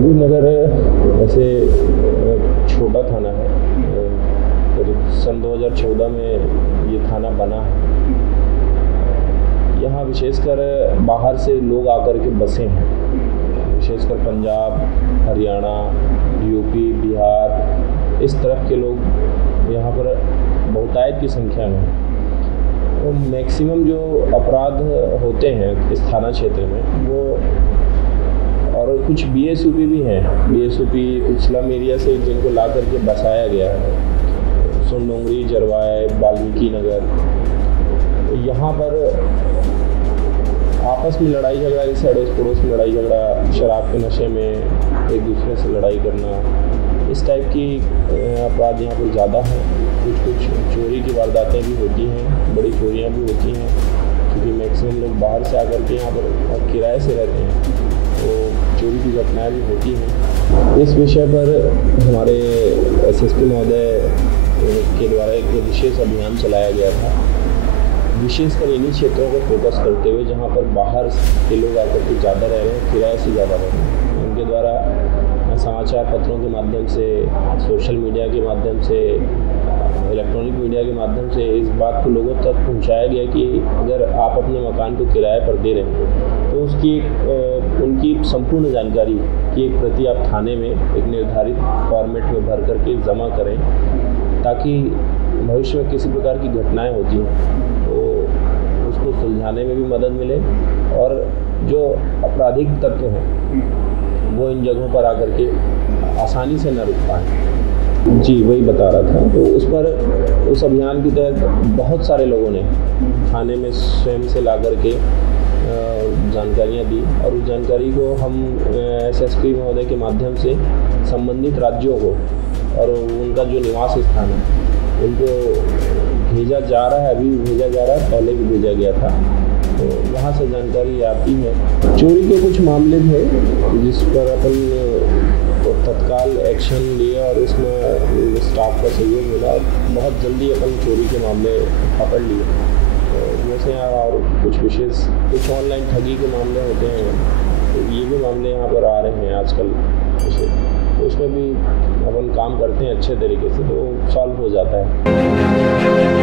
हबीब नगर वैसे छोटा थाना है, करीब सन 2014 में ये थाना बना है। यहाँ विशेषकर बाहर से लोग आकर के बसे हैं, विशेषकर पंजाब, हरियाणा, यूपी, बिहार, इस तरफ के लोग यहाँ पर बहुतायत की संख्या में हैं। तो मैक्सिमम जो अपराध होते हैं इस थाना क्षेत्र में वो, और कुछ BSUP भी हैं, BSUP कुछ स्लम एरिया से जिनको ला करके बसाया गया है, सोनडोंगरी, जरवाए, वाल्मीकि नगर। तो यहाँ पर आपस में लड़ाई झगड़ा, इस अड़ोस पड़ोस में लड़ाई झगड़ा, शराब के नशे में एक दूसरे से लड़ाई करना, इस टाइप की अपराध यहाँ पर ज़्यादा है। कुछ चोरी की वारदातें भी होती हैं, बड़ी चोरियाँ भी होती हैं, क्योंकि मैक्सिमम लोग बाहर से आकर के यहाँ पर किराए से रहते हैं, तो चोरी की घटनाएँ भी होती हैं। इस विषय पर हमारे SSP महोदय के द्वारा एक विशेष अभियान चलाया गया था, विशेषकर इन्हीं क्षेत्रों को फोकस करते हुए जहाँ पर बाहर के लोग आकर के ज़्यादा रह रहे हैं, किराए से ज़्यादा रह रहे हैं। उनके द्वारा समाचार पत्रों के माध्यम से, सोशल मीडिया के माध्यम से, इलेक्ट्रॉनिक मीडिया के माध्यम से इस बात को लोगों तक पहुंचाया गया कि अगर आप अपने मकान को किराए पर दे रहे हैं तो उसकी उनकी संपूर्ण जानकारी की एक प्रति आप थाने में एक निर्धारित फॉर्मेट में भर करके जमा करें, ताकि भविष्य में किसी प्रकार की घटनाएं होती हैं तो उसको सुलझाने में भी मदद मिले, और जो आपराधिक तत्व हैं वो इन जगहों पर आकर के आसानी से न रुक पाएँ। जी, वही बता रहा था। तो उस अभियान के तहत बहुत सारे लोगों ने थाने में स्वयं से ला कर के जानकारियाँ दी, और उस जानकारी को हम SSP महोदय के माध्यम से संबंधित राज्यों को और उनका जो निवास स्थान है उनको भेजा जा रहा है, अभी भी भेजा जा रहा है, पहले भी भेजा गया था, तो वहाँ से जानकारी आती है। चोरी के कुछ मामले थे जिस पर अपन तत्काल एक्शन लिए और इसमें स्टाफ का सहयोग मिला, और बहुत जल्दी अपन चोरी के मामले पकड़ लिए। तो जैसे और कुछ ऑनलाइन ठगी के मामले होते हैं, तो ये भी मामले यहाँ पर आ रहे हैं आजकल, तो उसमें भी अपन काम करते हैं अच्छे तरीके से, तो सॉल्व हो जाता है।